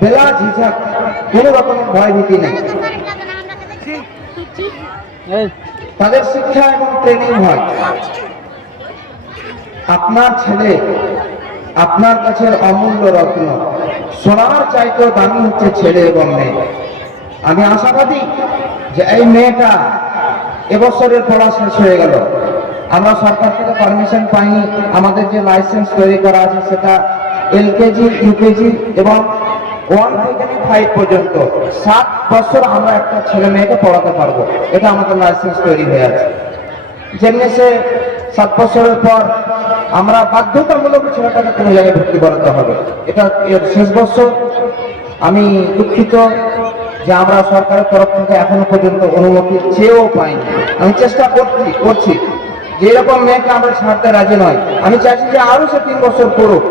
বেলা ঝিঝক, কোনো রকমের ভয় ভীতি নেই। তাদের শিক্ষা এবং ট্রেনিং হয়। আপনার ছেলে আপনার কাছে অমূল্য রত্ন, সোনার চাইতেও দামি হচ্ছে ছেলে এবং মেয়ে। আমি আশাবাদী যে এই মেয়েটা এবছরের পড়া শেষ হয়ে গেল, আমরা সরকার থেকে পারমিশন পাইনি, আমাদের যে লাইসেন্স তৈরি করা আছে সেটা এলকেজি, ইউকেজি এবং 1 থেকে 5 পর্যন্ত 7 বছর আমরা একটা ছেলে মেয়েকে পড়াতে পারবো, এটা আমাদের লাইসেন্স তৈরি হয়ে আছে। যেমনি সে 7 বছরের পর আমরা বাধ্যতামূলক ছেলেটাকে কোনো জায়গায় ভর্তি করাতে হবে, এটা এর শেষ বছর। আমি দুঃখিত যে আমরা সরকারের তরফ থেকে এখনো পর্যন্ত অনুমতি চেয়েও পাইনি। আমি চেষ্টা করছি যে এরকম মেয়েকে আমরা ছাড়তে রাজি নয়। আমি চাইছি যে আরো সে 3 বছর পড়ুক,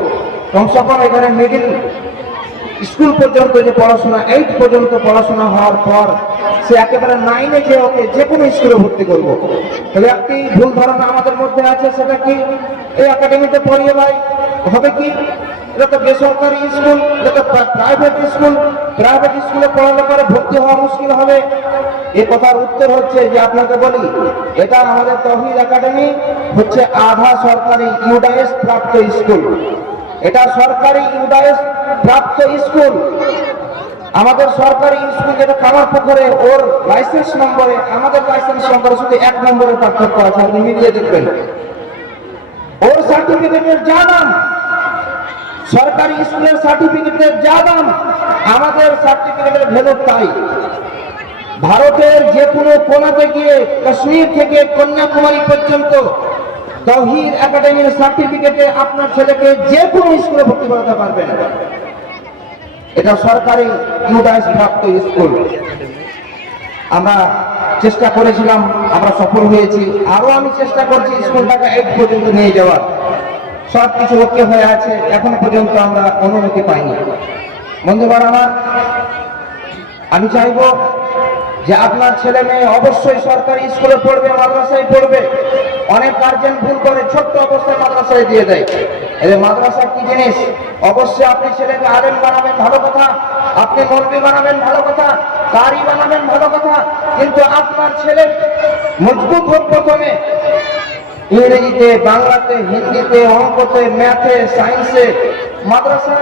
কমসে কম এখানে মিডিল স্কুল পর্যন্ত যে পড়াশোনা, 8 পর্যন্ত পড়াশোনা হওয়ার পর সে একেবারে 9-এ যে ওকে যে কোনো স্কুলে ভর্তি করবো। তবে একটি ভুল ধারণা আমাদের মধ্যে আছে, সেটা কি এই একাডেমিতে পড়িয়ে ভাই হবে কি, এটা তো বেসরকারি স্কুল, এটা তো প্রাইভেট স্কুল, প্রাইভেট স্কুলে পড়ালে পরে ভর্তি হওয়া মুশকিল হবে। এই কথার উত্তর হচ্ছে যে আপনাকে বলি, এটা আমাদের তৌহিদ একাডেমি হচ্ছে আধা সরকারি ইউডাইএস প্রাপ্ত স্কুল, এটা সরকারি ইউডাইএস প্রাপ্ত স্কুল। আমাদের সরকারি স্কুল যেটা কামারপুকুরে, ওর লাইসেন্স নম্বরে আমাদের লাইসেন্স নম্বরে শুধু 1 নম্বরের পার্থক্য আছে, আপনি মিলিয়ে দেখবেন। ওর সার্টিফিকেটের যা দাম, সরকারি স্কুলের সার্টিফিকেটের যা দাম, আমাদের সার্টিফিকেটের ভ্যালু তাই। ভারতের যে কোনো কোণাতে গিয়ে কাশ্মীর থেকে কন্যাকুমারী পর্যন্ত তৌহিদ একাডেমির সার্টিফিকেটে আপনার ছেলেকে যে কোনো স্কুলে ভর্তি করাতে পারবেন। এটা সরকারি ইউডাইস প্রাপ্ত স্কুল। আমরা চেষ্টা করেছিলাম, আমরা সফল হয়েছি, আরো আমি চেষ্টা করছি স্কুলটাকে 8 পর্যন্ত নিয়ে যাওয়ার। সব কিছু ওকে হয়ে আছে, এখন পর্যন্ত আমরা অনুমতি পাইনি। বন্ধুগণ আমার, আমি চাইবো যে আপনার ছেলে মেয়ে অবশ্যই সরকারি স্কুলে পড়বে, মাদ্রাসায় পড়বে। অনেক গার্জেন ভুল করে ছোট্ট অবস্থায় মাদ্রাসায় দিয়ে দেয়। এই মাদ্রাসা কি জিনিস, অবশ্যই আপনি ছেলেকে আলেম বানাবেন, ভালো কথা, আপনি মৌলবি বানাবেন, ভালো কথা, কারি বানাবেন, ভালো কথা, কিন্তু আপনার ছেলে মজবুত হোক প্রথমে ইংরেজিতে, বাংলাতে, হিন্দিতে, অঙ্কতে, ম্যাথে, সায়েন্সে। মাদ্রাসা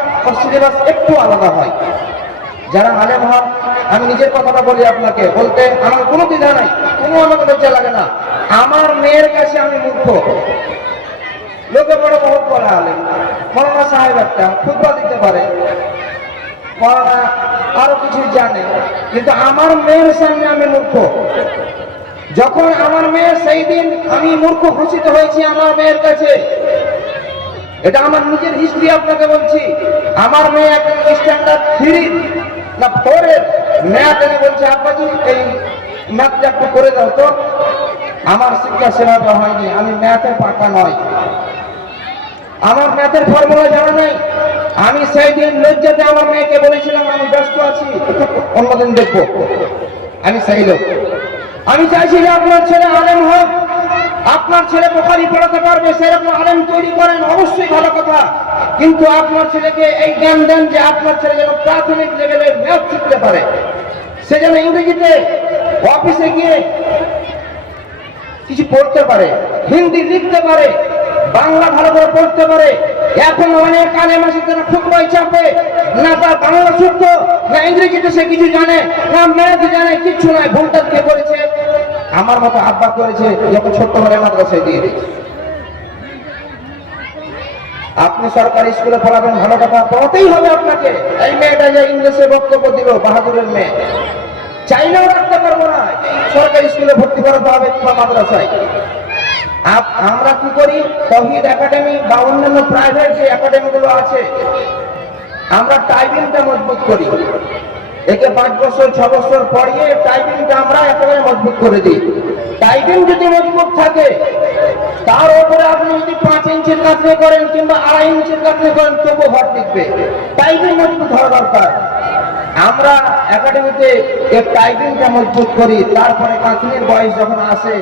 সিলেবাস একটু আলাদা হয়। যারা আলেম হন, আমি নিজের কথাটা বলি আপনাকে, বলতে আমার কোনো দ্বিধা নাই, কোনো আমাকে লজ্জা লাগে না। আমার মেয়ের কাছে আমি মূর্খ, লোকে বড় বহুত বড় আলেম, মৌলানা সাহেব একটা খুতবা দিতে পারে, মৌলানা আরো কিছু জানে, কিন্তু আমার মেয়ের সামনে আমি মূর্খ। যখন আমার মেয়ে, সেই দিন আমি মূর্খ ঘোষিত হয়েছি আমার মেয়ের কাছে। এটা আমার নিজের হিস্ট্রি আপনাকে বলছি। আমার মেয়ে এখন স্ট্যান্ডার্ড 3 না 4 এর ম্যাথ এনে বলছে, আব্বাজি এই ম্যাথটা একটু করে দাও তো। আমার শিক্ষা সেভাবে হয়নি, আমি ম্যাথে পাকা নয়, আমার ম্যাথের ফর্মুলা জানা নাই। আমি সেই দিন লজ্জাতে আমার মেয়েকে বলেছিলাম আমি ব্যস্ত আছি, অন্যদিন দেখবো। আমি সেই লোক, আমি চাইছি যে আপনার ছেলে আলেম হোক, আপনার ছেলে বুখারী পড়াতে পারবে সেরকম আলেম তৈরি করেন, অবশ্যই ভালো কথা। কিন্তু আপনার ছেলেকে এই জ্ঞান দেন যে আপনার ছেলে যেন প্রাথমিক লেভেলের ম্যাথ শিখতে পারে, সে যেন ইংরেজিতে অফিসে গিয়ে কিছু পড়তে পারে, হিন্দি লিখতে পারে, বাংলা ভালো করে পড়তে পারে। এখন অনেক আলেম আছে যারা খুতবায় চাপে, না তার বাংলা শুদ্ধ, না ইংরেজিতে সে কিছু জানে, না ম্যাথ জানে, কিচ্ছু নাই। ভুলটা কে করেছে? আমার মতো আব্বা করেছে, যখন ছোট্ট করে মাদ্রাসায় দিয়ে দিয়েছে। আপনি সরকারি স্কুলে পড়াবেন, ভালো কথা, পড়াতেই হবে আপনাকে। এই মেয়েটা যে ইংলিশে বক্তব্য দিল, বাহাদুরের মেয়ে, চাইলেও রাখতে পারবো না, সরকারি স্কুলে ভর্তি করাতে হবে কিংবা মাদ্রাসায়। আমরা কি করি, তৌহিদ একাডেমি বা অন্যান্য প্রাইভেট যে একাডেমি গুলো আছে, আমরা টাইপিংটা মজবুত করি। একে 5 বছর 6 বছর পড়িয়ে টাইপিংটা আমরা একেবারে মজবুত করে দিই। টাইপিং যদি মজবুত থাকে, তার উপরে আপনি যদি 5 ইঞ্চির কাটনি করেন কিংবা 2.5 ইঞ্চির কাটনি করেন, তবু ঘর টিকবে। টাইপিং মজবুত হওয়া দরকার। আমরা একাডেমিতে এই টাইপিংটা মজবুত করি, তারপরে কাঁথনির বয়স যখন আসে,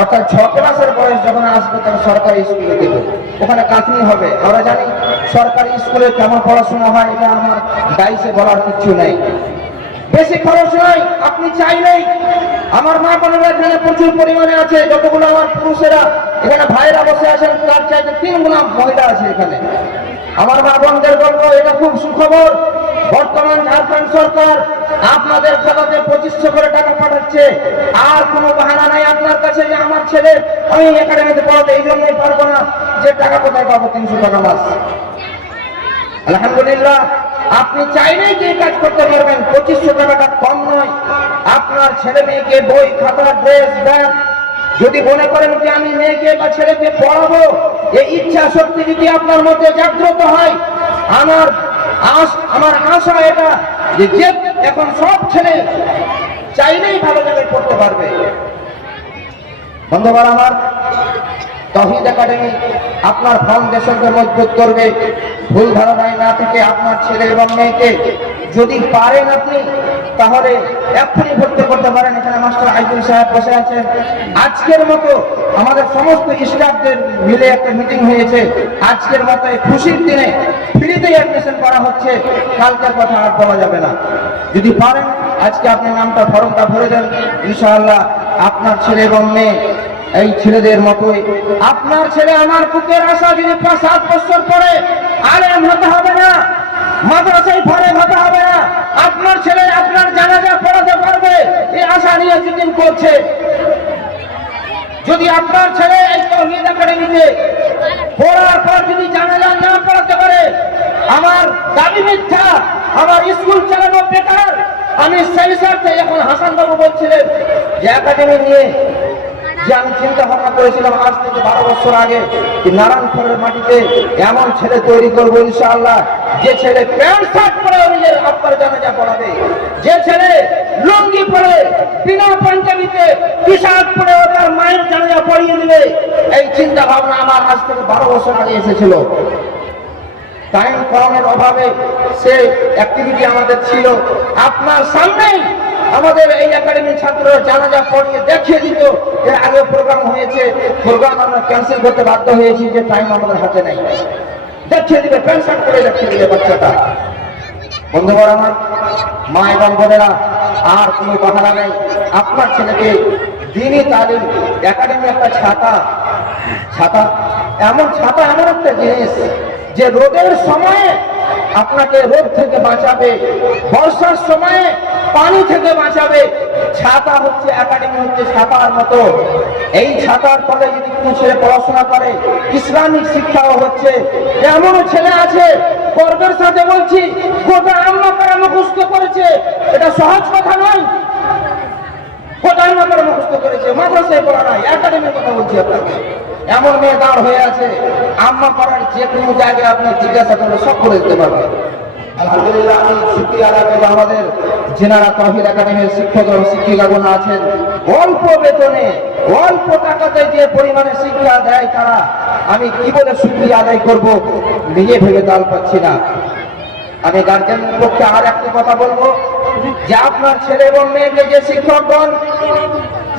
অর্থাৎ 6 ক্লাসের বয়স যখন আসবে, তখন সরকারি স্কুলে দেবে, ওখানে কাঁথনি হবে। আমরা জানি সরকারি স্কুলে কেমন পড়াশোনা হয় এটা আমার দায়িত্বে বলার কিছু নেই। বেশি খরচ নয়, আপনি চাইলেই আমার মা বোনেরা এখানে প্রচুর পরিমাণে আছে, যতগুলো আমার পুরুষেরা এখানে ভাইরা বসে আছেন তার চাইতে 3 গুণ মহিলা আছে এখানে। আমার মা বোনদের বলবো এটা খুব সুখবর, বর্তমান ঝাড়খণ্ড সরকার আপনাদের খাতাতে 2500 করে টাকা পাঠাচ্ছে। আর কোনো বাহানা নাই আপনার কাছে যে আমার ছেলে আমি একাডেমিতে পড়াতে এই জন্যই পারবো না, যে টাকা কোথায় পাবো 300 টাকা মাস। আলহামদুলিল্লাহ, আপনি চাইলেই যে কাজ করতে পারবেন। 2500 টাকাটা কম নয়। আপনার ছেলে মেয়েকে বই খাতা ড্রেস ব্যাগ যদি মনে করেন যে আমি মেয়েকে বা ছেলেকে পড়াবো, এই ইচ্ছা শক্তি যদি আপনার মধ্যে জাগ্রত হয়, আমার আশা এটা যে এখন সব ছেলে চাইলেই ভালো জায়গায় পড়তে পারবে। বন্ধুগণ আমার, তৌহিদ একাডেমি আপনার ফাউন্ডেশনকে মজবুত করবে। ভুল ধারণায় না থেকে আপনার ছেলে এবং মেয়েকে যদি পারেন আপনি, তাহলে এক্ষুনি ভর্তি করতে পারেন। এখানে মাস্টার আইজুল সাহেব বসে আছেন। আজকের মতো আমাদের সমস্ত স্টাফদের মিলে একটা মিটিং হয়েছে। আজকের মতো খুশির দিনে ফ্রিতে অ্যাডমিশন করা হচ্ছে, কালকের কথা আর বলা যাবে না। যদি পারেন আজকে আপনি নামটা ফর্মটা ভরে দেন, ইনশাআল্লাহ আপনার ছেলে এবং মেয়ে এই ছেলেদের মতোই, আপনার ছেলে আমার বুকের আশা, যদি 5-7 বছর পরে আলেম হতে হবে না, মাদ্রাসায় ফারেক হতে হবে না, আপনার ছেলে আপনার জানাজা পড়াতে পারবে, এই আশা নিয়ে চিন্তা করছে। যদি আপনার ছেলে এই তৌহিদ একাডেমিতে পড়ার পর যদি জানাজা না পড়াতে পারে, আমার দাবি মিথ্যা, আমার স্কুল চালানো বেকার। আমি সেই স্বার্থে এখন হাসান বাবু বলছিলেন যে একাডেমি নিয়ে যে আমি চিন্তা ভাবনা করেছিলাম আজ থেকে 12 বছর আগে, নারায়ণপুরের মাটিতে এমন ছেলে তৈরি করবো ইনশাআল্লাহ, যে ছেলে প্যান্ট শার্ট পরে নিজের আব্বার জানাজা পড়াবে, যে ছেলে লুঙ্গি পরে বিনা পাঞ্জাবিতে টি শার্ট পরে তার মায়ের জানাজা পড়িয়ে দিবে। এই চিন্তা ভাবনা আমার আজ থেকে 12 বছর আগে এসেছিল। টাইম কমের অভাবে সে অ্যাক্টিভিটি আমাদের ছিল। আপনার সামনেই আমাদের এই একাডেমির ছাত্ররা জানাজা পড়িয়ে দেখিয়ে দিত। এর আগে প্রোগ্রাম হয়েছে, প্রোগ্রাম আমরা ক্যান্সেল করতে বাধ্য হয়েছি যে টাইম আমাদের হাতে নেই। দেখিয়ে দিবে, প্যান্ট শার্ট করে দেখিয়ে দিবে বাচ্চাটা। বন্ধুগণ আমার, মা এবং বোনেরা, আর কোনো বাহানা নেই। আপনার ছেলেকে দিনই তালিম একাডেমি একটা ছাতা এমন একটা জিনিস যে রোদের সময়ে আপনাকে রোদ থেকে বাঁচাবে, বর্ষার সময়ে পানি থেকে বাঁচাবে। ছাতা হচ্ছে একাডেমি, হচ্ছে ছাতার মতো। এই ছাতার ফলে যদি কোনো ছেলে পড়াশোনা করে, ইসলামিক শিক্ষাও হচ্ছে। এমনও ছেলে আছে, গর্বের সাথে বলছি, গোটা আম্মা পাড়া মুখস্থ করেছে। এটা সহজ কথা নয়। গোটা আম্মা পাড়া মুখস্থ করেছে, মাদ্রাসায় পড়া নাই, একাডেমির কথা বলছি আপনাকে। এমন মেয়ে দাঁড় হয়ে আছে, আম্মা পাড়ার যে কোনো জায়গায় আপনার জিজ্ঞাসা করলে সব করে দিতে পারবে। আলহামদুলিল্লাহ, আমি শুকরিয়া আদায় করব আমাদের যেনারা তৌহিদ একাডেমির শিক্ষক এবং শিক্ষিকাগণ আছেন। অল্প বেতনে অল্প টাকাতে যে পরিমাণে শিক্ষা দেয় তারা, আমি কি বলে শুকরিয়া আদায় করব নিজে ভেবে তাল পাচ্ছি না। আমি গার্জেনের পক্ষে আর একটা কথা বলবো যে আপনার ছেলে এবং মেয়েকে যে শিক্ষকগণ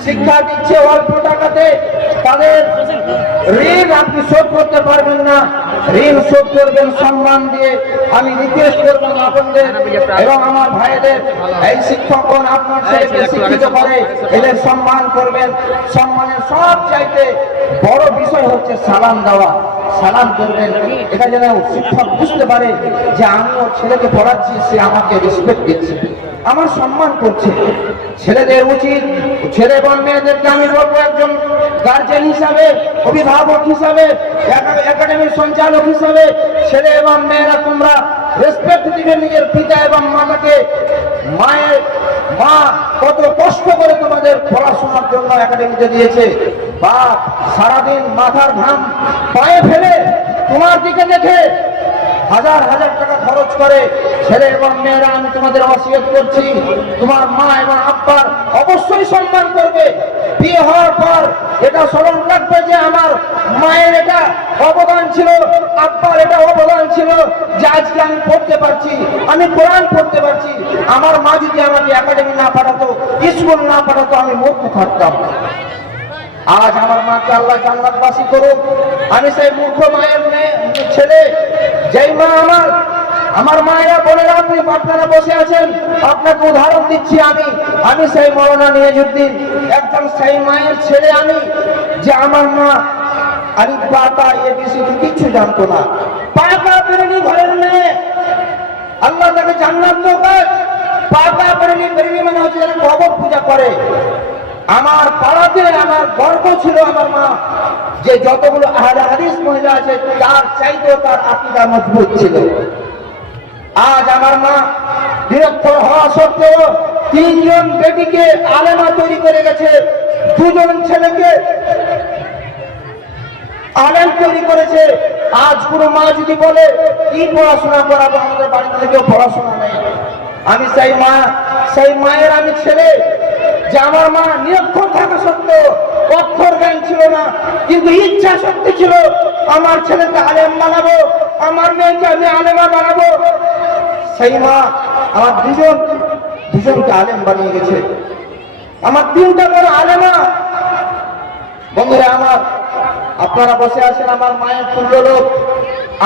শিক্ষা দিচ্ছে অল্প টাকাতে, তাদের ঋণ আপনি শোধ করতে পারবেন না। ঋণ শোধ করবেন সম্মান দিয়ে। আমি রিকোয়েস্ট করবো আপনাদের এবং আমার ভাইদের, এই শিক্ষকগণ আপনার ছেলেকে শিক্ষিত করে, এদের সম্মান করবেন। সম্মানের সব চাইতে বড় বিষয় হচ্ছে সালাম দেওয়া। সালাম করবেন, এটা যেন শিক্ষক বুঝতে পারে যে আমি ওর ছেলেকে পড়াচ্ছি, সে আমাকে রেসপেক্ট দিচ্ছে, আমার সম্মান করছে। ছেলেদের উচিত, ছেলে এবং মেয়েদেরকে আমি বলবো, একজন গার্জেন হিসাবে, অভিভাবক হিসাবে, একাডেমির সঞ্চালক হিসাবে, ছেলে এবং মেয়েরা তোমরা রেসপেক্ট দিবে নিজের পিতা এবং মাতাকে। মা কত কষ্ট করে তোমাদের পড়াশোনার জন্য একাডেমিতে দিয়েছে, বা সারাদিন মাথার ঘাম পায়ে ফেলে তোমার দিকে দেখে হাজার হাজার টাকা খরচ করে। ছেলে এবং মেয়েরা, আমি তোমাদের ওসিয়ত করছি, তোমার মা এবং আব্বার অবশ্যই সম্মান করবে। বিয়ে হওয়ার পর এটা স্মরণ রাখবে যে আমার মায়ের এটা অবদান ছিল, আব্বার এটা অবদান ছিল যে আজকে আমি পড়তে পারছি, আমি কোরআন পড়তে পারছি। আমার মা যদি আমাকে একাডেমি না পাঠাতো, স্কুল না পাঠাতো, আমি মূর্খ থাকতাম। আজ আমার মাকে আল্লাহ জান্নাতবাসী করুক। আমি সেই মূর্খ মায়ের ছেলে, যেই মা আমার মায়েরা বোনেরা আপনারা বসে আছেন, আপনাকে উদাহরণ দিচ্ছি আমি সেই মৌলানা নিয়াজউদ্দিন, একজন সেই মায়ের ছেলে আমি, যে আমার মা আরিফ বাতা এবিসিডি কিছু জানতো না, পাকা বেরেনি ঘরের মেয়ে, আল্লাহ তাকে জান্নাত দেয়। পাকা বেরেনি মানে হচ্ছে যারা কবর পূজা করে। আমার পাড়াতে আমার গর্ব ছিল আমার মা, যে যতগুলো আহলে হাদিস মহিলা আছে তার চাইতেও তার আকীদা মজবুত ছিল। আজ আমার মা নিরক্ষর হওয়া সত্ত্বেও 3 জন বেটিকে আলেমা তৈরি করে গেছে, 2 জন ছেলেকে আলেম তৈরি করেছে। আজ পুরো মা যদি বলে কি পড়াশোনা করাবো, আমাদের বাড়িতে কেউ পড়াশোনা নেই। আমি সেই মায়ের আমি ছেলে, যে আমার মা নিরক্ষর থাকা সত্ত্বেও, অক্ষর জ্ঞান ছিল না, কিন্তু ইচ্ছা শক্তি ছিল আমার ছেলেকে আলেম বানাবো, আমার মেয়েকে আমি আলেমা বানাবো। সেই মা আমার দুজনকে আলেম বানিয়ে গেছে। আমার 3টা বড় আলেমা। বন্ধুরা আমার, আপনারা বসে আছেন আমার মায়ের তুল্য লোক।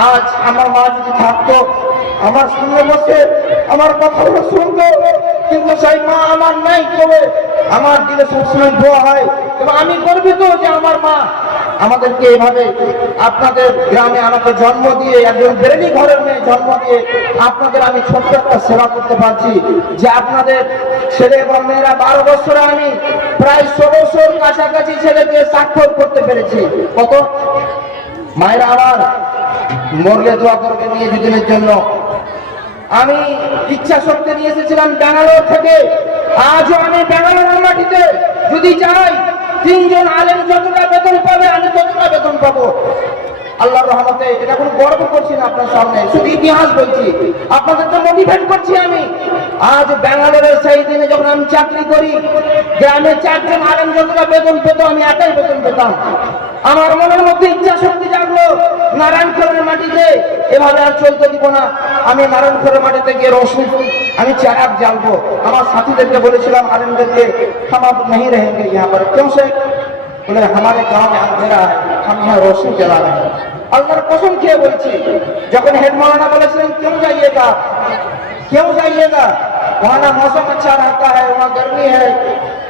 আজ আমার মা যদি থাকতো, আমার সামনে বসে আমার কথাগুলো শুনতো, কিন্তু সেই মা আমার নাই। তবে আমার দিলে সবসময় দোয়া হয় এবং আমি গর্বিত যে আমার মা আমাদেরকে এভাবে আপনাদের গ্রামে আমাকে জন্ম দিয়ে, একজন বেরেনি ঘরের মেয়ে জন্ম দিয়ে আপনাদের আমি ছোট্ট একটা সেবা করতে পারছি। যে আপনাদের ছেলে এবং মেয়েরা 12 বছরে আমি প্রায় 1600-র কাছাকাছি ছেলেকে স্বাক্ষর করতে পেরেছি। কত মায়েরা আমার মরলে দোয়া করবে নিয়াজউদ্দিনের জন্য। আমি ইচ্ছা শক্তি নিয়ে এসেছিলাম ব্যাঙ্গালোর থেকে। আজও আমি ব্যাঙ্গালোরের মাটিতে যদি যাই, 3 জন আলেম যতটা বেতন পাবে আমি ততটা বেতন পাবো আল্লাহর রহমতে। এটা কোনো গর্ব করছি না আপনার সামনে, শুধু ইতিহাস বলছি, আপনাদেরকে মোটিভেট করছি আমি। আজ ব্যাঙ্গালোরের সেই দিনে যখন আমি চাকরি করি, গ্রামে 4 জন আলেম যতটা বেতন পেত আমি একাই বেতন পেতাম। আমার মনের মধ্যে ইচ্ছা শক্তি জাগলো, নারায়ণপুরের মাটিতে এভাবে আর চলতে দিব না। আমি নারায়ণপুরের মাটিতে গিয়ে রসুন আমি চারাক জ্বালবো। আমার সাথীদেরকে বলেছিলাম, আলেমদেরকে, हम अब नहीं रहेंगे यहाँ पर। क्यों से? बोले हमारे गांव में अंधेरा है, हम यहाँ रोशनी जला रहे हैं। अल्लाह कसम खेয়ে বলছি, যখন হেড मौलाना বলেছিলেন क्यों जाइएगा, वहाँ ना मौसम अच्छा रहता है, वहाँ गर्मी है,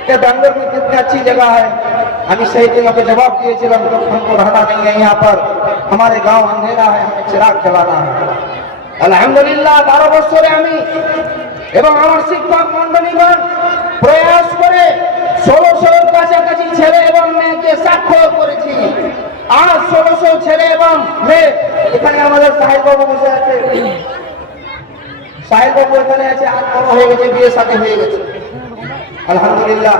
क्या बैंगलोर में कितनी अच्छी जगह है। हमें सही दिनों के जवाब दिएছিলাম, तो हमको रहना नहीं है यहाँ पर, हमारे गांव अंधेरा है, हमें चिराग जलाना है। আলহামদুলিল্লাহ 12 বছরে আমি এবং আমার শিক্ষক মন্ডলীগণ প্রয়াস করে 1600-র কাছাকাছি ছেলে এবং মেয়েকে স্বাক্ষর করেছি। আজ 1600 ছেলে এবং মেয়ে। এখানে আমাদের সাহেব বাবু বসে আছে, সাহেব বাবু এখানে আছে, আজ বড় হয়ে গেছে, বিয়ে শাদী হয়ে গেছে আলহামদুলিল্লাহ।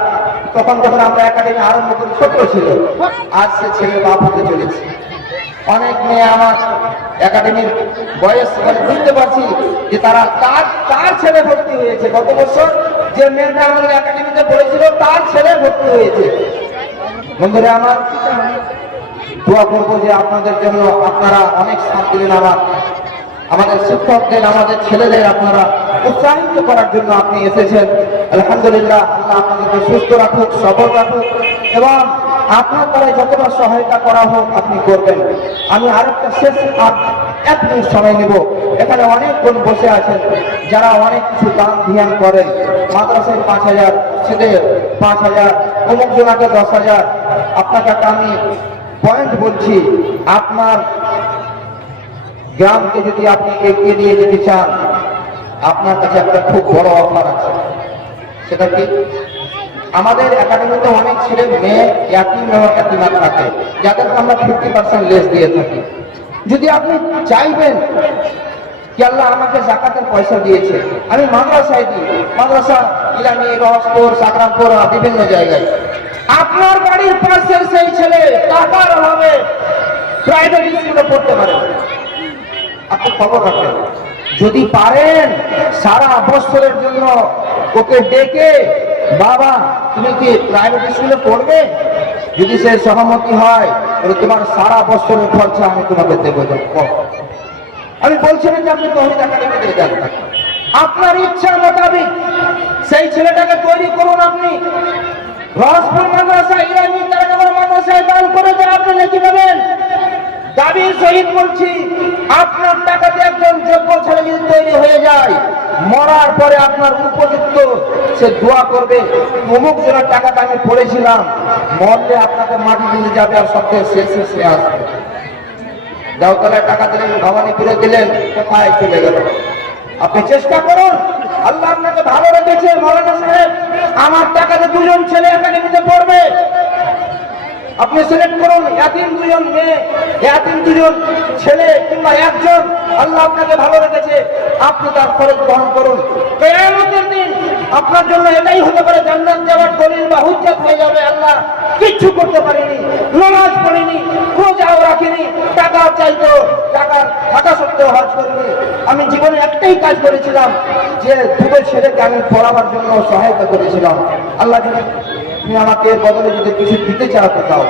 তখন আমরা একাডেমি আরম্ভ করি, ছোট ছিল, আজ সে ছেলে বাপ হতে চলেছে। অনেক মেয়ে আমার একাডেমির বয়স বুঝতে পারছি যে তারা তার ছেলে ভর্তি হয়েছে। গত বছর যে মেয়েটা আমাদের একাডেমিতে পড়েছিল তার ছেলে ভর্তি হয়েছে। বন্ধুরা আমার, দোয়া করবো যে আপনাদের জন্য আপনারা অনেক সাথ দিলেন। আমাদের শিক্ষকদের, আমাদের ছেলেদের আপনারা উৎসাহিত করার জন্য আপনি এসেছেন। আলহামদুলিল্লাহ, আল্লাহ আপনাদেরকে সুস্থ রাখুক, সবল রাখুক এবং আপনার দ্বারা যতটা সহায়তা করা হোক আপনি করবেন। আমি আরেকটা শেষ 1 মিনিট সময় নেব। এখানে অনেক বোন বসে আছেন যারা অনেক কিছু দান ধ্যান করেন। মাদ্রাসায় 5000, ছেলের 5000, অমুক জনাকে 10,000। আপনাকে একটা আমি পয়েন্ট বলছি, আপনার গ্রামকে যদি আপনি এগিয়ে নিয়ে যেতে চান, আপনার কাছে একটা খুব বড় অফার আছে। সেটা কি? আমাদের একাডেমিতে অনেক ছেলে মেয়ে ইয়াতিম এবং ইয়াতিমা থাকে, যাদেরকে আমরা 50% লেস দিয়ে থাকি। যদি আপনি চাইবেন কি আল্লাহ আমাকে যাকাতের পয়সা দিয়েছে, আমি মাদ্রাসায় দিই, মাদ্রাসা ইলামি, রহসপুর, সাকরামপুর, বিভিন্ন জায়গায়। আপনার বাড়ির পাশের সেই ছেলে টাকার অভাবে প্রাইভেট স্কুলে পড়তে পারে, আপনি খবর রাখেন। যদি পারেন সারা বছরের জন্য ওকে ডেকে, বাবা তুমি কি প্রাইভেট স্কুলে পড়বে? যদি সে সহমতি হয় তাহলে তোমার সারা বছরের খরচা আমি তোমাকে দেবো। আমি বলছি না যে আপনি তৌহিদ একাডেমিতে যান, আপনার ইচ্ছা মোতাবেক সেই ছেলেটাকে তৈরি করুন। আপনি রহসপুর মাদ্রাসা, ইরানি, মাদ্রাসায় দান করে যে আপনি নেকি পাবেন। দাবি সহিত বলছি, আপনার টাকাতে একজন যোগ্য ছেলে যদি তৈরি হয়ে যায়, মরার পরে আপনার উপযুক্ত সে দোয়া করবে, অমুক জনের টাকাটা আমি পড়েছিলাম, মরলে আপনাকে মাটি দিতে যাবে আর সবচেয়ে শেষে সে আসবে। দেওতলায় টাকা দিলেন, ভবানীপুরে দিলেন, কোথায় চলে গেল? আপনি চেষ্টা করুন, আল্লাহ আপনাকে ভালো রেখেছে। মৌলানা সাহেব, আমার টাকাতে দুজন ছেলে একাডেমিতে পড়বে, আপনি সিলেক্ট করুন, ইয়াতিম দুজন মেয়ে, ইয়াতিম দুজন ছেলে কিংবা একজন, আল্লাহ আপনাকে ভালো রেখেছে, আপনি তার খরচ বহন করুন। কিয়ামতের দিন আপনার জন্য এটাই হতে পারে জান্নাত যাওয়ার দলিল বা হুজ্জত হয়ে যাবে। আল্লাহ কিচ্ছু করতে পারিনি, নামাজ পড়িনি, রোজাও রাখিনি, টাকা চাইতো, টাকা থাকা সত্ত্বেও হজ করিনি। আমি জীবনে একটাই কাজ করেছিলাম, যে দুটো ছেলেকে আমি পড়াবার জন্য সহায়তা করেছিলাম। আল্লাহ যদি তুমি আমাকে এর বদলে যদি কিছু দিতে চাও তো দাও।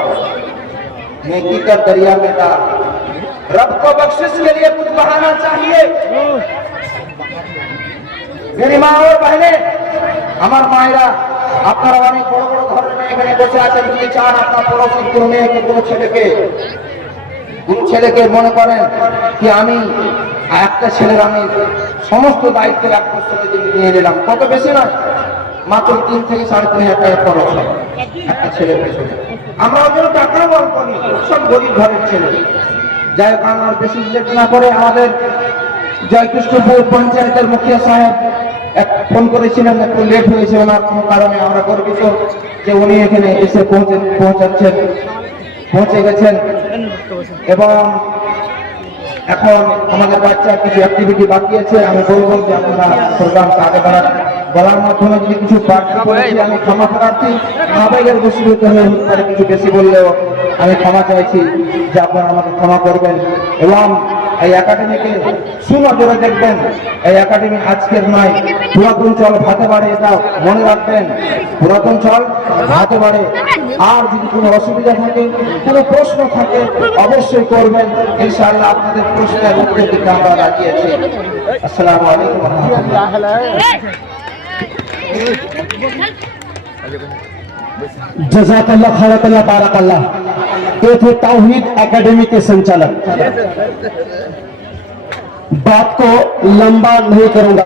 नेकी का दरिया में डाल, रब को बख्शिश के लिए कुछ बहाना चाहिए। मेरी माँ और बहने, আমার মায়েরা, আপনারা অনেক বড় বড় ঘরে এখানে বসে আছেন, যদি চান আপনার পড়োশির কোনো মেয়েকে, কোনো ছেলেকে মনে করেন কি আমি একটা ছেলের আমি সমস্ত দায়িত্ব এক বছরে নিয়ে নিলাম, কত বেশি নয়, মাত্র 3 থেকে 3.5 টাকা খরচ হয় একটা ছেলের পেছনে। আমরা ওদের টাকাও অল্প নিই, সব গরিব ঘরের ছেলে। যাই হোক, আমার বেশি লেট না করে আমাদের জয়কৃষ্ণপুর পঞ্চায়েতের মুখিয়া সাহেব ফোন করেছিলেন, একটু লেট হয়েছে ওনার কোনো কারণে। আমরা গর্বিত যে উনি এখানে এসে পৌঁছে গেছেন। এবং এখন আমাদের বাচ্চার কিছু অ্যাক্টিভিটি বাকি আছে, আমি বলবো যে আপনারা প্রোগ্রামকে আগে বলার মাধ্যমে যদি কিছু বাড়তি করেছি আমি ক্ষমা প্রার্থী। আবেগের বশীভূত হয়ে কিছু বেশি বললেও আমি ক্ষমা চাইছি, যে আপনারা আমাকে ক্ষমা করবেন। এবং এই একাডেমিকে সুনজরে দেখবেন। এই একাডেমি আজকের নয়, পুরাতন চল ভাতে বাড়ে, এটা মনে রাখবেন, পুরাতন চল ভাতে বাড়ে। আর যদি কোনো অসুবিধা থাকে, কোনো প্রশ্ন থাকে, অবশ্যই করবেন, ইনশাআল্লাহ আপনাদের প্রশ্নের উত্তর দিতে আমরা রাজি আছি। আসসালামু আলাইকুম ওয়া রাহমাতুল্লাহ। जज़ाकल्लाह खैरकल्लाह बारकल्लाह। ये थे तौहीद एकेडमी के संचालक। बात को लंबा नहीं करूंगा।